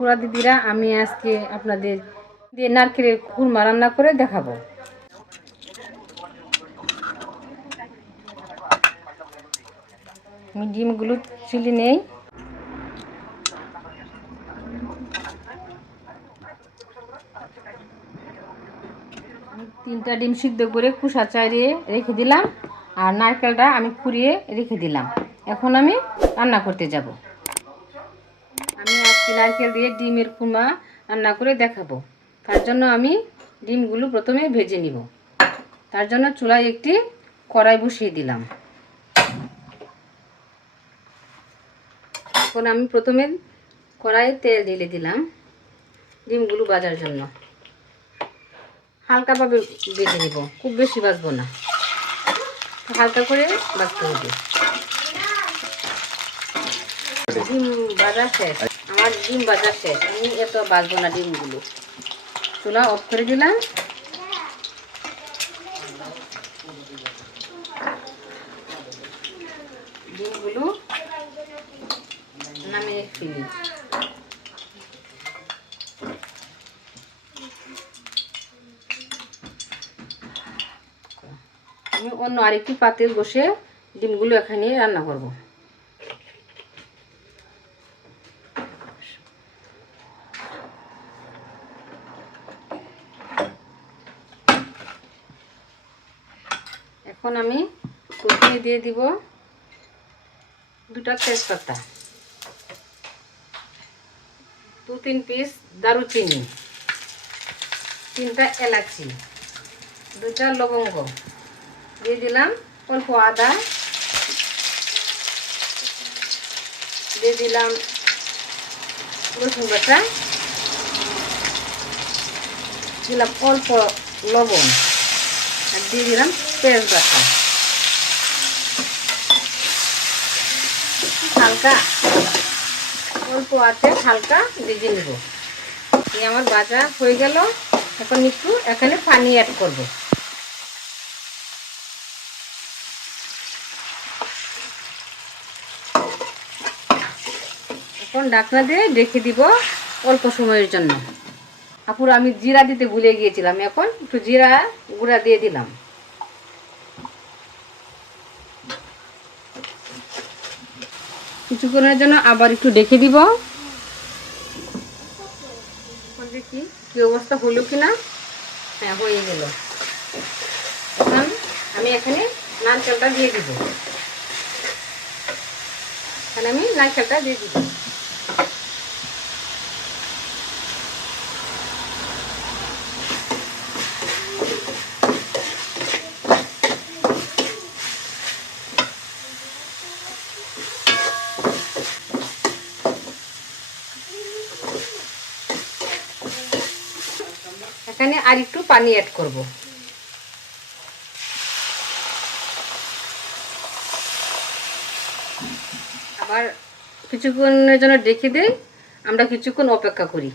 পুরা দিদিরা, আমি আজকে আপনাদের দিয়ে নারকেলের খুরমা রান্না করে দেখাবো। আমি ডিমগুলো চিলি নেই। আমি 3টা ডিম সিদ্ধ করে খোসা ছাড়িয়ে রেখে দিলাম, আর নারকেলটা আমি কুড়িয়ে রেখে দিলাম। এখন আমি রান্না করতে যাব। আমি আজকে নারকেল দিয়ে ডিমের খুরমা রান্না করে দেখাবো। তার জন্য আমি ডিমগুলো প্রথমে ভেজে নিব। তার জন্য চুলায় একটি কড়াই বসিয়ে দিলাম। এখন আমি প্রথমে কড়াইয়ে তেল ঢেলে দিলাম ডিমগুলো ভাজার জন্য। হালকাভাবে ভেজে নিব, খুব বেশি ভাজবো না, হালকা করে ভাজতে হবে। ডিম ভাজা শেষ, আমার ডিম ভাজা শেষ। আমি এত ভাজবো না ডিমগুলো। চুলা অফ করে দিলাম। ডিমগুলো নামিয়ে ফেলি। আমি অন্য আরেকটি পাতিল বসে ডিমগুলো এখানে রান্না করব। এখন আমি প্রথমে দিয়ে দিব 2টা তেজপাতা, 2-3 পিস দারুচিনি, 3টা এলাচি, 2টা লবঙ্গ, দিয়ে দিলাম অল্প আদা, দিয়ে দিলাম রসুন বাটা, দিলাম অল্প লবণ, আর দিয়ে দিলাম পেঁয়াজ বাটা। হালকা অল্প আছে হালকা ভেজে নেব। এই আমার ভাজা হয়ে গেল। এখন একটু এখানে পানি অ্যাড করব। এখন ঢাকনা দিয়ে রেখে দিব অল্প সময়ের জন্য। আপুরা, আমি জিরা দিতে ভুলে গিয়েছিলাম। এখন একটু জিরা গুঁড়া দিয়ে দিলাম। কিছুক্ষণের জন্য আবার একটু ঢেকে দিব। দেখি কি অবস্থা হলো কিনা। হ্যাঁ, হয়ে গেল। এখন আমি এখানে নারকেলটা দিয়ে দিব। এখানে আমি নারকেলটা দিয়ে দিব। এখানে আর একটু পানি অ্যাড করব। আবার কিছুক্ষণের জন্য ঢেকে দেই। আমরা কিছুক্ষণ অপেক্ষা করি,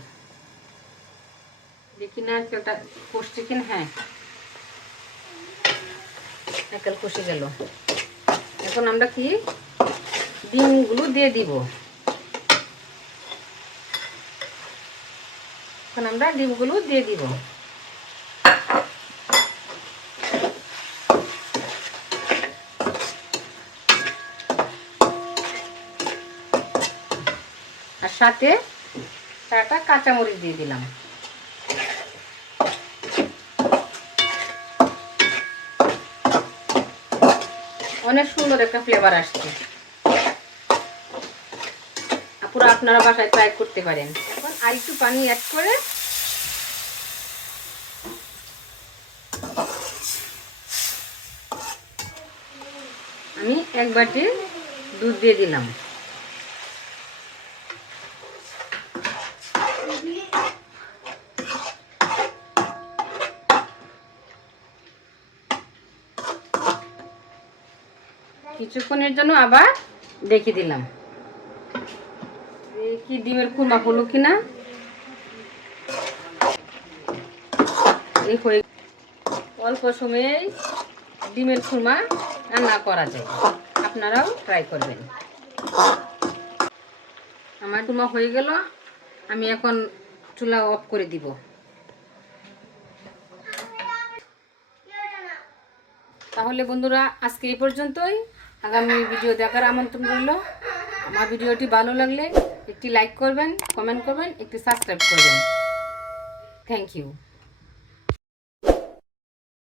দেখি নারকেলটা কষছে কিনা। হ্যাঁ, নারকেল কষে গেল। এখন আমরা কি ডিমগুলো দিয়ে দিব। এখন আমরা ডিমগুলো দিয়ে দিব। আর সাথে 4টা কাঁচামরিচ দিয়ে দিলাম। অনেক সুন্দর একটা ফ্লেভার আসছে। পুরো আপনারা বাসায় ট্রাই করতে পারেন। এখন আর একটু পানি অ্যাড করে আমি 1 বাটি দুধ দিয়ে দিলাম। কিছুক্ষণের জন্য আবার ঢেকে দিলাম। কি ডিমের খুরমা হলো কিনা। এই হয়ে অল্প সময়ে ডিমের খুরমা রান্না করা যায়। আপনারাও ট্রাই করবেন। আমার খুরমা হয়ে গেল। আমি এখন চুলা অফ করে দিব। তাহলে বন্ধুরা আজকে এই পর্যন্তই। আগামী ভিডিও দেখার আমন্ত্রণ রইল। আমার ভিডিওটি ভালো লাগলে একটি লাইক করবেন, কমেন্ট করবেন, একটি সাবস্ক্রাইব করবেন। Thank you.